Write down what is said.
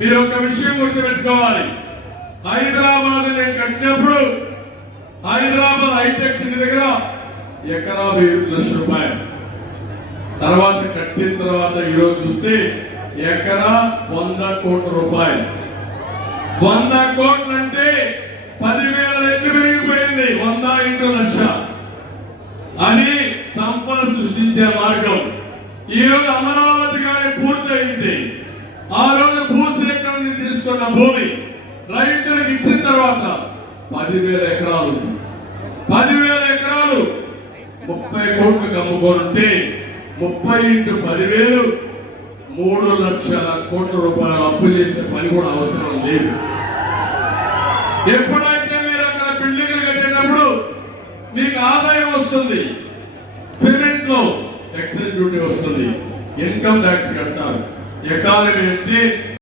మీరు ఒక విషయం గుర్తుపెట్టుకోవాలి. హైదరాబాద్ నేను కట్టినప్పుడు హైదరాబాద్ హైటెక్ సిటీ దగ్గర ఎకరా 7 లక్షల రూపాయలు. తర్వాత కట్టిన తర్వాత ఈరోజు చూస్తే ఎకరా 100 కోట్ల రూపాయలు. 100 కోట్లు అంటే 10,000 రెట్లు పెరిగిపోయింది. 100 ఇంటూ లక్ష అని సంపద సృష్టించే మార్గం. ఈ రోజు అమరావతి గారి పూర్తయింది. ఆ రోజు భూసేకరణ తీసుకున్న భూమి రైతులకు ఇచ్చిన తర్వాత 10,000 ఎకరాలు 10,000 ఎకరాలు 30 కోట్లకు అమ్ముకుంటే 30 ఇంటూ 10,000 3 లక్షల కోట్ల రూపాయలు అప్పు చేసే పని కూడా అవసరం లేదు. ఎప్పుడైతే మీరు అక్కడ బిల్డింగ్లు కట్టేటప్పుడు మీకు ఆదాయం వస్తుంది, సిమెంట్ లో ఎక్సైజ్ డ్యూటీ వస్తుంది, ఇన్కమ్ ట్యాక్స్ కడతారు. ఎకానమీ అంటే